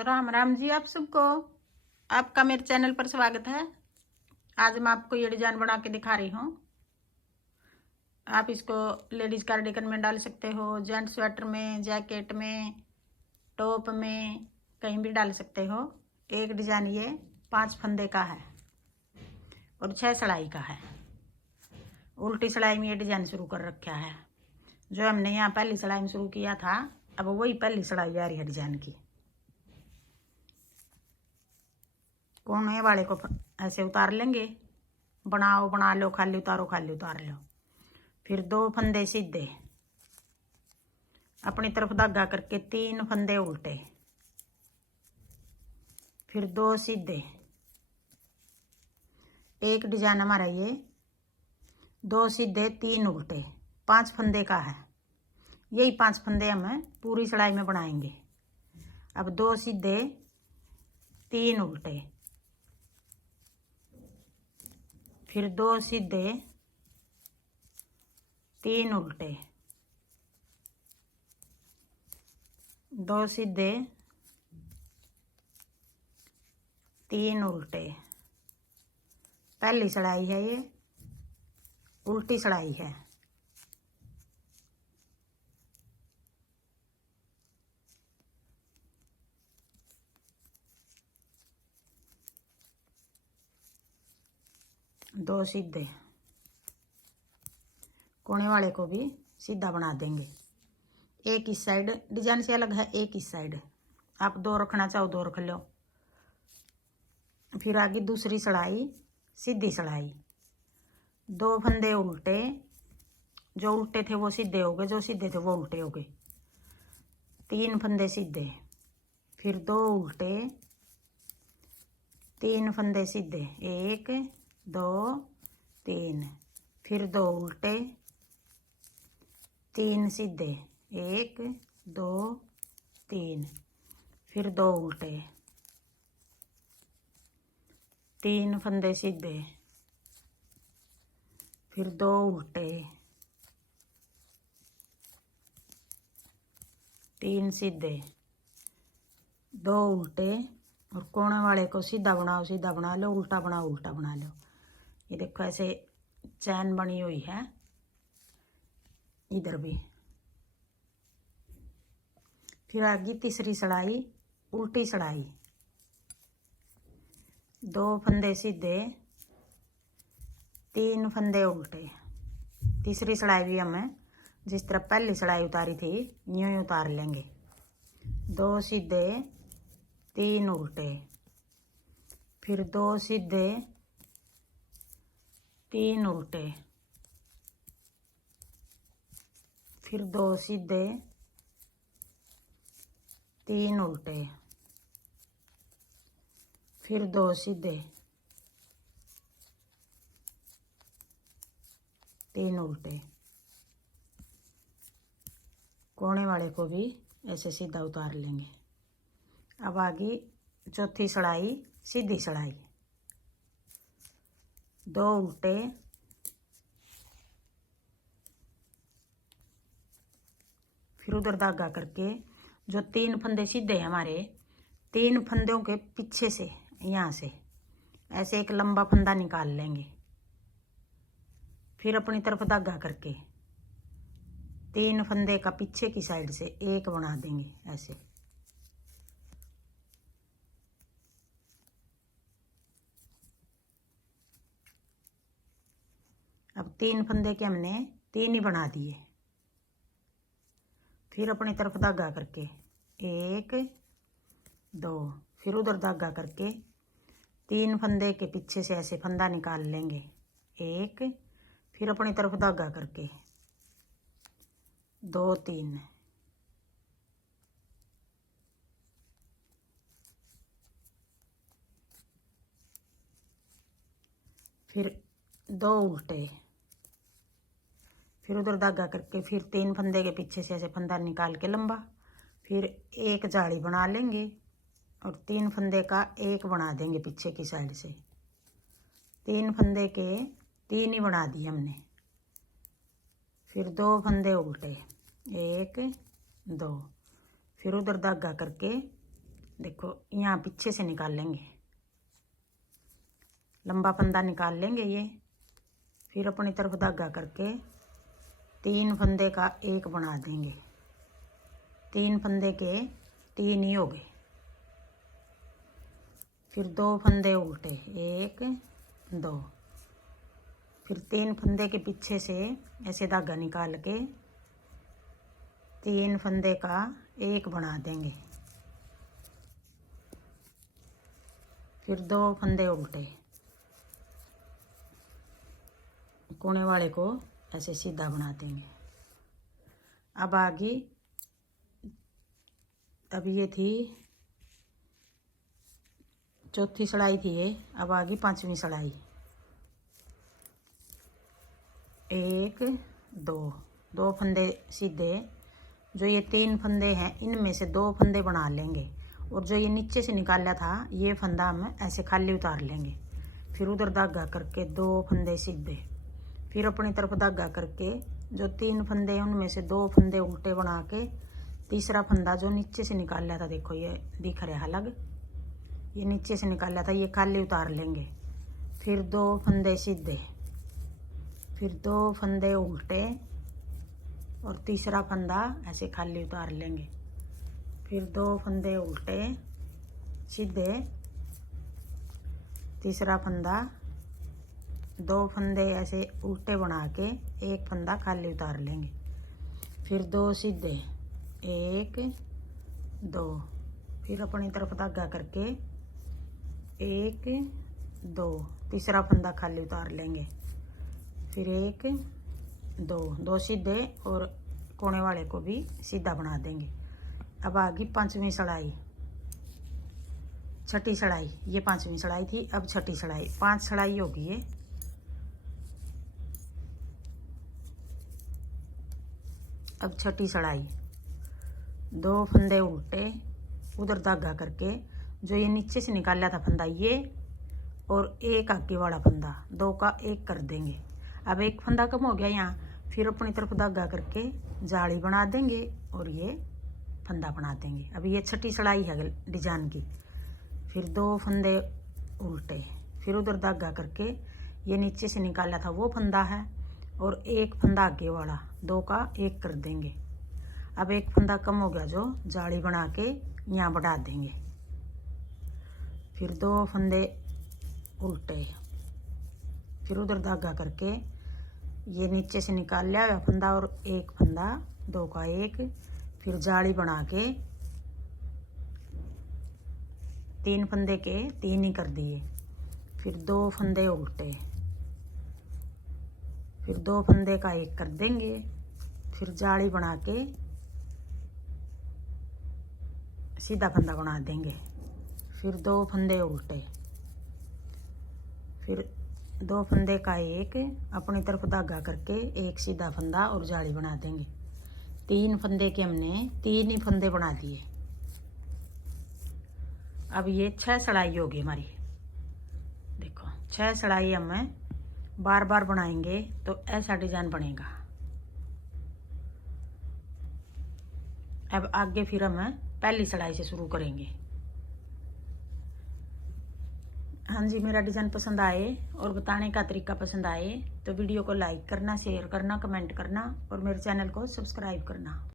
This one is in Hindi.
तो राम राम जी आप सबको। आपका मेरे चैनल पर स्वागत है। आज मैं आपको ये डिजाइन बना के दिखा रही हूँ। आप इसको लेडीज कार्डिगन में डाल सकते हो, जेंट्स स्वेटर में, जैकेट में, टॉप में, कहीं भी डाल सकते हो। एक डिजाइन ये 5 फंदे का है और 6 सिलाई का है। उल्टी सिलाई में ये डिजाइन शुरू कर रखा है। जो हमने यहाँ पहली सिलाई में शुरू किया था, अब वही पहली सिलाई आ रही है डिजाइन की। कोने वाले को ऐसे उतार लेंगे, बनाओ बना लो, खाली उतारो खाली उतार लो। फिर 2 फंदे सीधे, अपनी तरफ धागा करके 3 फंदे उल्टे, फिर 2 सीधे। एक डिजाइन हमारा ये 2 सीधे 3 उल्टे 5 फंदे का है। यही 5 फंदे हम पूरी सिलाई में बनाएंगे। अब 2 सीधे 3 उल्टे, फिर 2 सीधे 3 उल्टे, 2 सीधे 3 उल्टे। पहली सिलाई है ये, उल्टी सिलाई है। दो सीधे, कोने वाले को भी सीधा बना देंगे। एक इस साइड डिजाइन से अलग है, एक इस साइड। आप 2 रखना चाहो 2 रख लो। फिर आगे दूसरी सिलाई, सीधी सिलाई, 2 फंदे उल्टे। जो उल्टे थे वो सीधे हो गए, जो सीधे थे वो उल्टे हो गए। 3 फंदे सीधे, फिर 2 उल्टे, 3 फंदे सीधे, 1 2 3, फिर 2 उल्टे, 3 सीधे, 1 2 3, फिर 2 उल्टे, 3 फंदे सीधे, फिर 2 उल्टे, 3 सीधे, 2 उल्टे। और कोने वाले को सीधा बनाओ सीधा बना लो, उल्टा बनाओ उल्टा बना लो। ये देखो ऐसे चैन बनी हुई है इधर भी। फिर आगे तीसरी सिलाई, उल्टी सिलाई, 2 फंदे सीधे 3 फंदे उल्टे। तीसरी सिलाई भी हमें जिस तरह पहली सिलाई उतारी थी यूं ही उतार लेंगे। 2 सीधे 3 उल्टे, फिर 2 सीधे 3 उल्टे, फिर 2 सीधे 3 उल्टे, फिर 2 सीधे 3 उल्टे। कोने वाले को भी ऐसे सीधा उतार लेंगे। अब आगे चौथी सिलाई, सीधी सिलाई, 2 उल्टे, फिर उधर धागा करके जो 3 फंदे सीधे हमारे, 3 फंदों के पीछे से यहाँ से ऐसे एक लंबा फंदा निकाल लेंगे। फिर अपनी तरफ धागा करके 3 फंदे का पीछे की साइड से एक बना देंगे ऐसे। अब 3 फंदे के हमने 3 ही बना दिए। फिर अपनी तरफ धागा करके 1 2, फिर उधर धागा करके 3 फंदे के पीछे से ऐसे फंदा निकाल लेंगे 1, फिर अपनी तरफ धागा करके 2 3, फिर 2 उल्टे, फिर उधर धागा करके फिर 3 फंदे के पीछे से ऐसे फंदा निकाल के लंबा, फिर एक जाली बना लेंगे और 3 फंदे का एक बना देंगे पीछे की साइड से। 3 फंदे के 3 ही बना दिए हमने। फिर 2 फंदे उल्टे, 1 2, फिर उधर धागा करके देखो यहाँ पीछे से निकाल लेंगे, लंबा फंदा निकाल लेंगे ये। फिर अपनी तरफ धागा करके 3 फंदे का एक बना देंगे। 3 फंदे के 3 ही हो गए। फिर 2 फंदे उल्टे, 1 2। फिर 3 फंदे के पीछे से ऐसे धागा निकाल के 3 फंदे का एक बना देंगे। फिर 2 फंदे उल्टे, कोने वाले को ऐसे सीधा बना देंगे। अब आगे, अब ये थी चौथी सड़ाई थी ये, अब आगे 5वीं सड़ाई। 1 2, 2 फंदे सीधे। जो ये 3 फंदे हैं इनमें से 2 फंदे बना लेंगे, और जो ये नीचे से निकाला था ये फंदा हम ऐसे खाली उतार लेंगे। फिर उधर धागा करके 2 फंदे सीधे। फिर अपनी तरफ धागा करके जो 3 फंदे हैं उनमें से 2 फंदे उल्टे बना के तीसरा फंदा जो नीचे से निकाला था, देखो ये दिख रहा है अलग, ये नीचे से निकाला था, ये खाली उतार लेंगे। फिर 2 फंदे सीधे, फिर 2 फंदे उल्टे और तीसरा फंदा ऐसे खाली उतार लेंगे। फिर 2 फंदे उल्टे सीधे, तीसरा फंदा, 2 फंदे ऐसे उल्टे बना के एक फंदा खाली उतार लेंगे। फिर 2 सीधे, 1 2। फिर अपनी तरफ धागा करके 1 2, तीसरा फंदा खाली उतार लेंगे। फिर 1 2, 2 सीधे और कोने वाले को भी सीधा बना देंगे। अब आगे 5वीं सड़ाई, छठी सड़ाई, ये 5वीं सड़ाई थी, अब छठी सड़ाई। 5 सड़ाई होगी ये। अब छठी सड़ाई, 2 फंदे उल्टे, उधर धागा करके जो ये नीचे से निकाला था फंदा ये, और एक आगे वाला फंदा, 2 का 1 कर देंगे। अब एक फंदा कम हो गया यहाँ। फिर अपनी तरफ धागा करके जाली बना देंगे और ये फंदा बना देंगे। अब ये छठी सड़ाई है डिजाइन की। फिर 2 फंदे उल्टे, फिर उधर धागा करके ये नीचे से निकाला था वो फंदा है, और एक फंदा आगे वाला, 2 का 1 कर देंगे। अब एक फंदा कम हो गया जो जाली बना के यहाँ बढ़ा देंगे। फिर 2 फंदे उल्टे, फिर उधर धागा करके ये नीचे से निकाल लिया फंदा और एक फंदा, 2 का 1। फिर जाली बना के 3 फंदे के 3 ही कर दिए। फिर 2 फंदे उल्टे, फिर 2 फंदे का 1 कर देंगे। फिर जाली बना के सीधा फंदा बना देंगे। फिर 2 फंदे उल्टे, फिर 2 फंदे का 1, अपनी तरफ धागा करके एक सीधा फंदा और जाली बना देंगे। 3 फंदे के हमने 3 ही फंदे बना दिए। अब ये 6 सड़ाई होगी हमारी। देखो 6 सड़ाई हम बार बार बनाएंगे तो ऐसा डिजाइन बनेगा। अब आगे फिर हम पहली सड़ाई से शुरू करेंगे। हाँ जी, मेरा डिज़ाइन पसंद आए और बताने का तरीका पसंद आए तो वीडियो को लाइक करना, शेयर करना, कमेंट करना और मेरे चैनल को सब्सक्राइब करना।